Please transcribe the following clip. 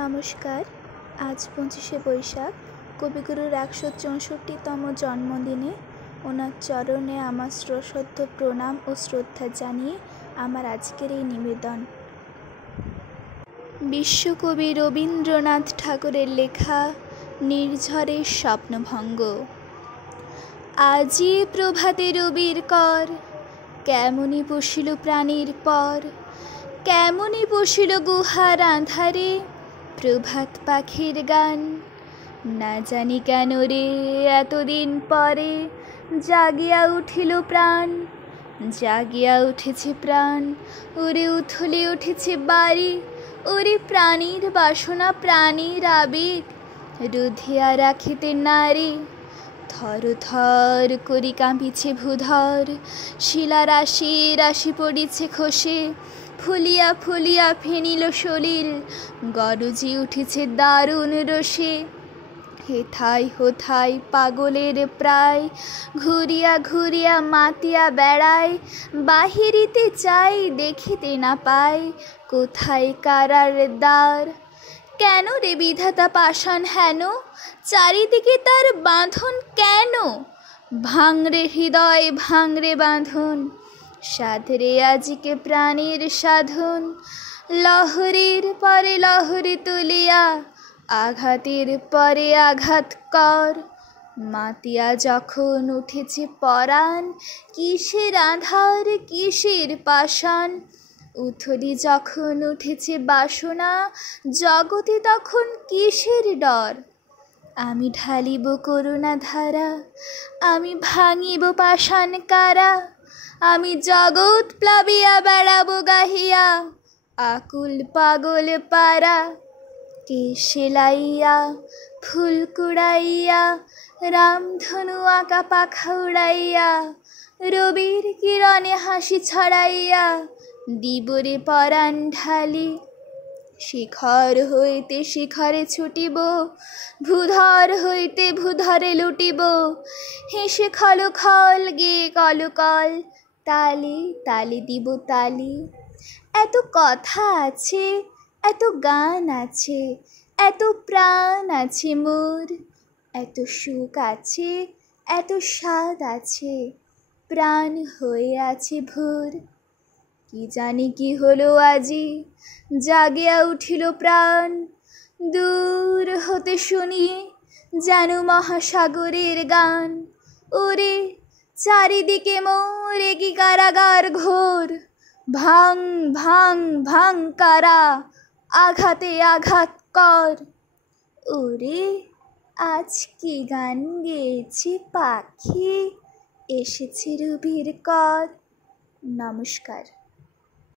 নমস্কার। আজ 25শে বৈশাখ কবিগুরুর 164তম জন্মদিনে ওনার চরণে আমার সশ্রদ্ধ প্রণাম ও শ্রদ্ধা জানিয়ে আমার আজকের এই নিবেদন। বিশ্বকবি রবীন্দ্রনাথ ঠাকুরের লেখা নির্ঝরের স্বপ্নভঙ্গ। আজি প্রভাতে রবির কর, কেমনি বসিল প্রাণীর পর, কেমনি বসিল গুহার আঁধারে প্রভাত পাখির গান। না জানি কেন রে এতদিন পরে জাগিয়া উঠিল প্রাণ, জাগিয়া উঠেছে প্রাণ, ওরে উথলে উঠেছে বাড়ি, ওরে প্রাণীর বাসনা প্রাণীর আবেগ রুধিয়া রাখিতে নারী। থর থর করি কাঁপিছে ভূধর, শিলা রাশি রাশি পড়িছে খসে, ফুলিয়া ফুলিয়া ফেনিল সলিল, গরজি উঠেছে দারুণ রোষে। হেথায় হোথায় পাগলের প্রায়, ঘুরিয়া ঘুরিয়া মাতিয়া বেড়ায়, বাহিরিতে চাই দেখিতে না পাই কোথায় কারার দ্বার। কেন রে বিধাতা পাষাণ হেন, চারিদিকে তার বাঁধন কেন? ভাঙরে হৃদয় ভাঙরে বাঁধন, সাধরে আজিকে প্রাণীর সাধন। লহরীর পরে লহরী তুলিয়া, আঘাতের পরে আঘাত কর। মাতিয়া যখন উঠেছে পরাণ, কিসের আধার কিসের পাষাণ। উথলি যখন উঠেছে বাসনা, জগতে তখন কিসের ডর। আমি ঢালিব করুণা ধারা, আমি ভাঙিব পাষাণ কারা। আমি জগৎ প্লাবিয়া বেড়াবো গাহিয়া, আকুল পাগল পারা। কে সেলাইয়া ফুল কুড়াইয়া, রামধনু আঁকা পাখা উড়াইয়া, রবির কিরণে হাসি ছড়াইয়া দিবরে পরাণ ঢালি। শিখর হইতে শিখরে ছুটিব, ভূধর হইতে ভূধরে লুটিব, হেসে খল খল গেয়ে কলকল, তালে তালে দিব তালি। এত কথা আছে, এত গান আছে, এত প্রাণ আছে মোর, এত সুখ আছে, এত স্বাদ আছে, প্রাণ হয়ে আছে ভোর। কি জানি কি হলো আজি, জাগিয়া উঠিল প্রাণ। দূর হতে শুনি যেন মহাসাগরের গান। ওরে চারিদিকে মোর কি কারাগার ঘোর, ভাঙ ভাঙ ভাঙ কারা, আঘাতে আঘাত কর। ওরে আজ কি গান গেয়েছে পাখি, এসেছে রবির কর। নমস্কার।